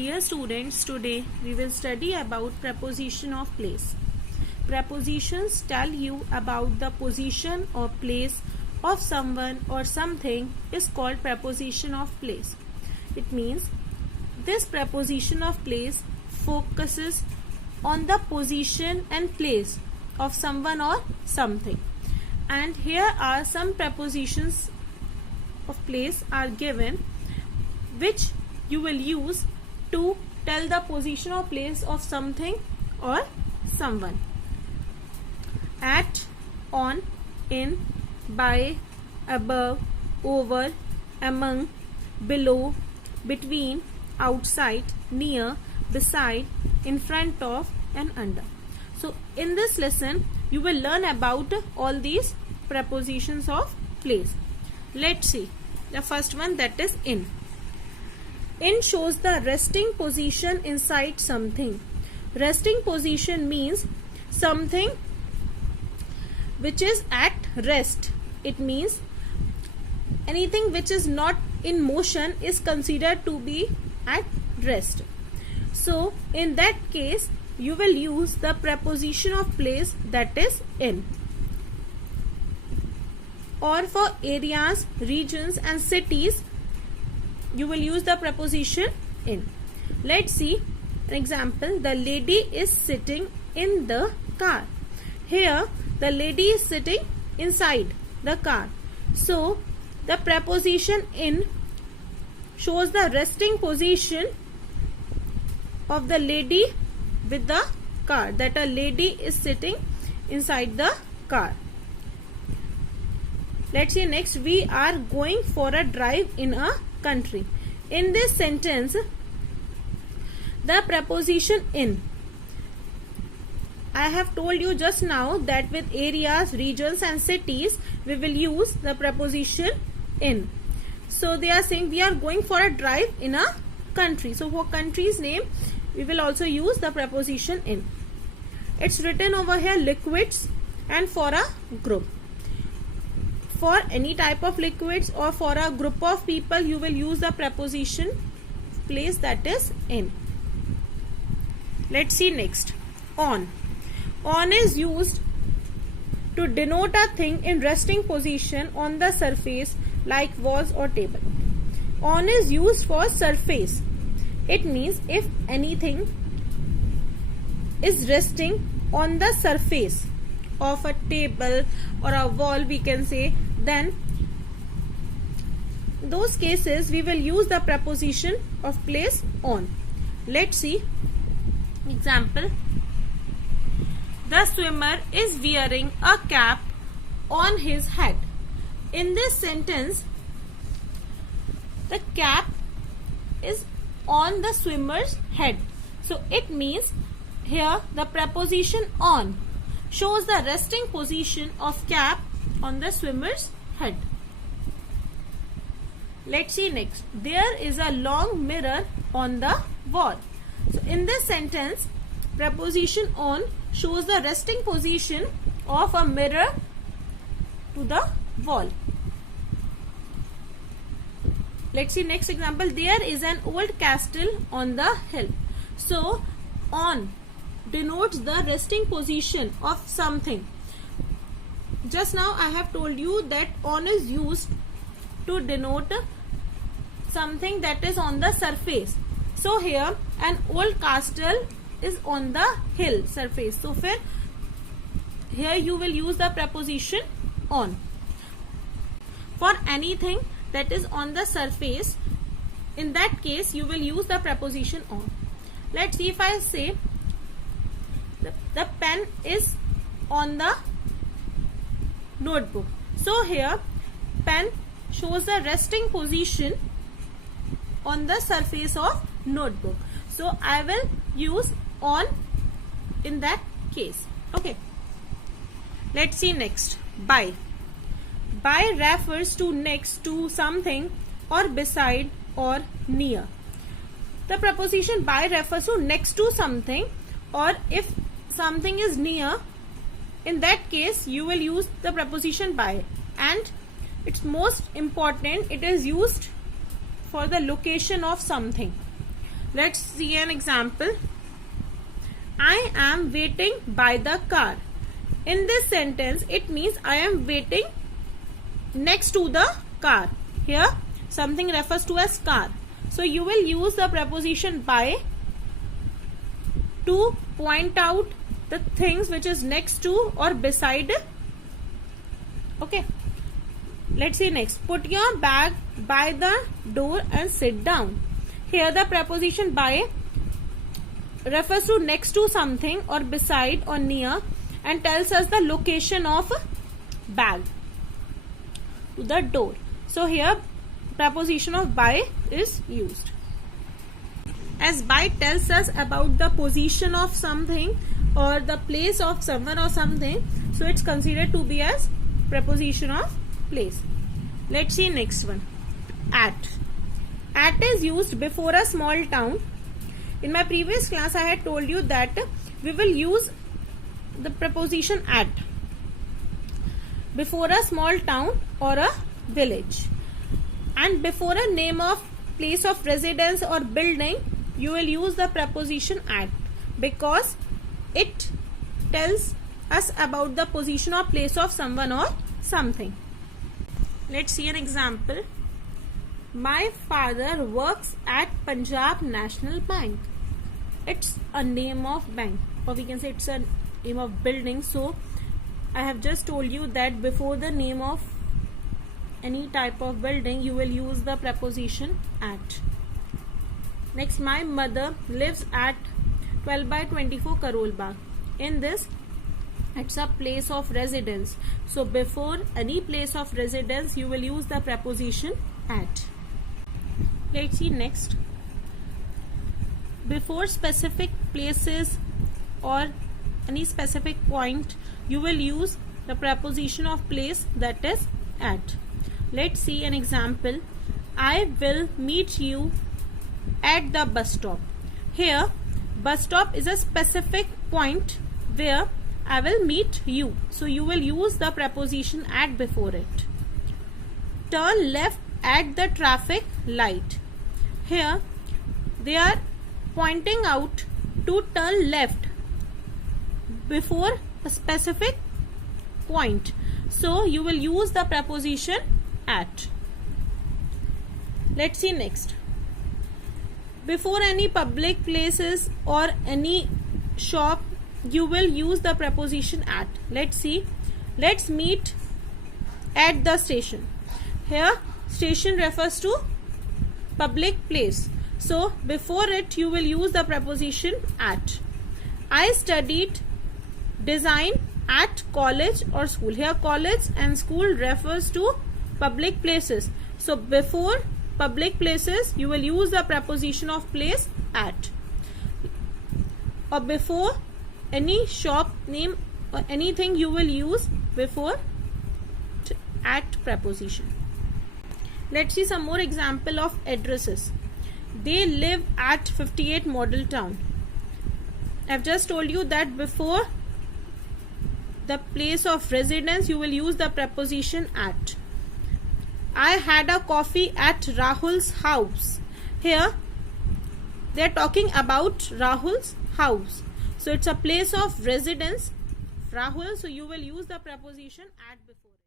Dear students, today we will study about preposition of place. Prepositions tell you about the position or place of someone or something is called preposition of place. It means this preposition of place focuses on the position and place of someone or something. And here are some prepositions of place are given which you will use to tell the position or place of something or someone. At, on, in, by, above, over, among, below, between, outside, near, beside, in front of, and under. So in this lesson you will learn about all these prepositions of place. Let's see the first one, that is in. In shows the resting position inside something. Resting position means something which is at rest. It means anything which is not in motion is considered to be at rest. So in that case you will use the preposition of place, that is in. Or for areas, regions and cities you will use the preposition in. Let's see an example. The lady is sitting in the car. Here the lady is sitting inside the car. So the preposition in shows the resting position of the lady with the car, that a lady is sitting inside the car. Let's see next. We are going for a drive in a country. In this sentence the preposition in, I have told you just now that with areas, regions and cities we will use the preposition in. So they are saying we are going for a drive in a country. So for country's name we will also use the preposition in. It's written over here liquids and for a group. For any type of liquids or for a group of people you will use the preposition place, that is in. Let's see next. On. On is used to denote a thing in resting position on the surface like walls or table. On is used for surface. It means if anything is resting on the surface of a table or a wall, we can say, then in those cases we will use the preposition of place on. Let's see example. The swimmer is wearing a cap on his head. In this sentence the cap is on the swimmer's head. So it means here the preposition on shows the resting position of cap on the swimmer's head. Let's see next. There is a long mirror on the wall. So in this sentence preposition on shows the resting position of a mirror to the wall. Let's see next example. There is an old castle on the hill. So on denotes the resting position of something. Just now I have told you that on is used to denote something that is on the surface. So here an old castle is on the hill surface. So here you will use the preposition on. For anything that is on the surface, in that case you will use the preposition on. Let's see if I say the pen is on the notebook. So here pen shows the resting position on the surface of notebook. So I will use on in that case. Okay. Let's see next. By. By refers to next to something or beside or near. The preposition by refers to next to something, or if something is near, in that case you will use the preposition by. And it's most important, it is used for the location of something. Let's see an example. I am waiting by the car. In this sentence, it means I am waiting next to the car. Here, something refers to as car. So, you will use the preposition by to point out the things which is next to or beside. Okay. Let's see next. Put your bag by the door and sit down. Here, the preposition by refers to next to something or beside or near and tells us the location of bag to the door. So here preposition of by is used. As by tells us about the position of something or the place of someone or something, so it's considered to be as preposition of place. Let's see next one. At. At is used before a small town. In my previous class, I had told you that we will use the preposition at before a small town or a village, and before a name of place of residence or building, you will use the preposition at because it tells us about the position or place of someone or something. Let's see an example. My father works at Punjab National Bank. It's a name of bank, or we can say it's a name of building. So I have just told you that before the name of any type of building, you will use the preposition at. Next, my mother lives at 12 by 24 Karol Bagh. In this, it's a place of residence. So before any place of residence, you will use the preposition at. Let's see next. Before specific places or any specific point, you will use the preposition of place, that is at. Let's see an example. I will meet you at the bus stop. Here, bus stop is a specific point where I will meet you. So you will use the preposition at before it. Turn left at the traffic light. Here, they are pointing out to turn left before a specific point. So you will use the preposition at. Let's see next. Before any public places or any shop, you will use the preposition at. Let's see. Let's meet at the station. Here, station refers to public place. So before it, you will use the preposition at. I studied design at college or school. Here, college and school refers to public places. So before public places, you will use the preposition of place at. Or before any shop name or anything, you will use before at preposition. Let's see some more example of addresses. They live at 58 Model Town. I've just told you that before the place of residence, you will use the preposition at. I had a coffee at Rahul's house. Here, they are talking about Rahul's house. So it's a place of residence, Rahul. So you will use the preposition at before.